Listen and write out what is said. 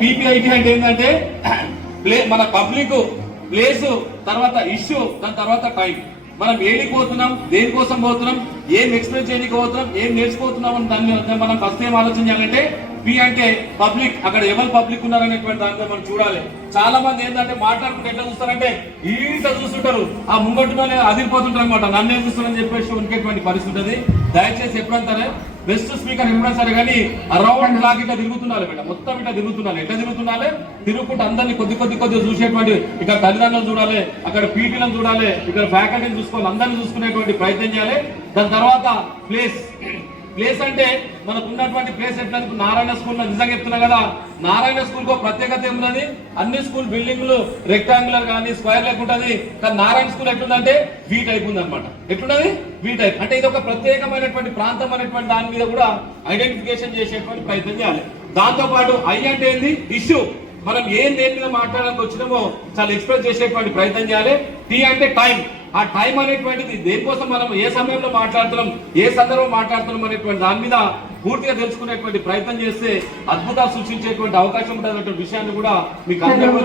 పీపీఐటీ అంటే ఏంటంటే మన పబ్లిక్ ప్లేస్, తర్వాత ఇష్యూ, దాని తర్వాత టైం. మనం ఏడికి పోతున్నాం, దేనికోసం పోతున్నాం, ఏం ఎక్స్ప్లెయిన్ చేయడానికి పోతున్నాం, ఏం నేర్చుకోతున్నాం అని దాన్ని మనం ఫస్ట్ ఏం ఆలోచన చేయాలంటే పి అంటే పబ్లిక్, అక్కడ ఎవరు పబ్లిక్ ఉన్నారనేటువంటి దాంట్లో మనం చూడాలి. చాలా మంది ఏంటంటే మాట్లాడుకుంటే ఎట్లా చూస్తారంటే ఈట చూస్తుంటారు, ఆ ముంగట్టులోనే అదిరిపోతుంటారు అనమాట, నన్నే చూస్తారని చెప్పేసి ఉనికేటువంటి పరిస్థితి ఉంటుంది. దయచేసి ఎప్పుడంటారే బెస్ట్ స్పీకర్ ఎప్పుడైనా సరే కానీ అరౌండ్ లాగా ఇట్లా తిరుగుతున్నారు మేడం, మొత్తం ఇట్లా తిరుగుతున్నారు. ఎట్లా తిరుగుతున్నారు? తిరుగుకుంటూ అందరినీ కొద్ది చూసేటువంటి, ఇక్కడ తల్లిదండ్రులు చూడాలి, అక్కడ పీటీలను చూడాలి, ఇక్కడ ఫ్యాకల్టీని చూసుకోవాలి, అందరినీ చూసుకునేటువంటి ప్రయత్నం చేయాలి. దాని తర్వాత ప్లేస్ అంటే మనకు ఉన్నటువంటి ప్లేస్ ఎట్లా, నారాయణ స్కూల్ నిజంగా చెప్తున్నా కదా, నారాయణ స్కూల్ కు ప్రత్యేకత ఏమున్నది, అన్ని స్కూల్ బిల్డింగ్లు రెక్టాంగులర్ కానీ స్క్వేర్ లెక్క ఉంటుంది. కానీ నారాయణ స్కూల్ ఎట్లుందంటే వీ టైప్ ఉంది అనమాట. ఎట్లున్నది? We type. అంటే ఇది ఒక ప్రత్యేకమైనటువంటి ప్రాంతం అనేటువంటి దాని మీద కూడా ఐడెంటిఫికేషన్ చేసేటువంటి ప్రయత్నం చేయాలి. దాంతో పాటు ఐ అంటే ఏంది, ఇష్యూ, మనం దేని మీద మాట్లాడడానికి వచ్చినామో చాలా ఎక్స్ప్రెస్ చేసేటువంటి ప్రయత్నం చేయాలి. టీ అంటే టైం, ఆ టైం అనేటువంటిది దేనికోసం మనం ఏ సమయంలో మాట్లాడుతున్నాం, ఏ సందర్భం మాట్లాడుతున్నాం అనేటువంటి దాని మీద పూర్తిగా తెలుసుకునేటువంటి ప్రయత్నం చేస్తే అద్భుతాలు సృష్టించేటువంటి అవకాశం ఉంటుందనే విషయాన్ని కూడా మీకు అందరూ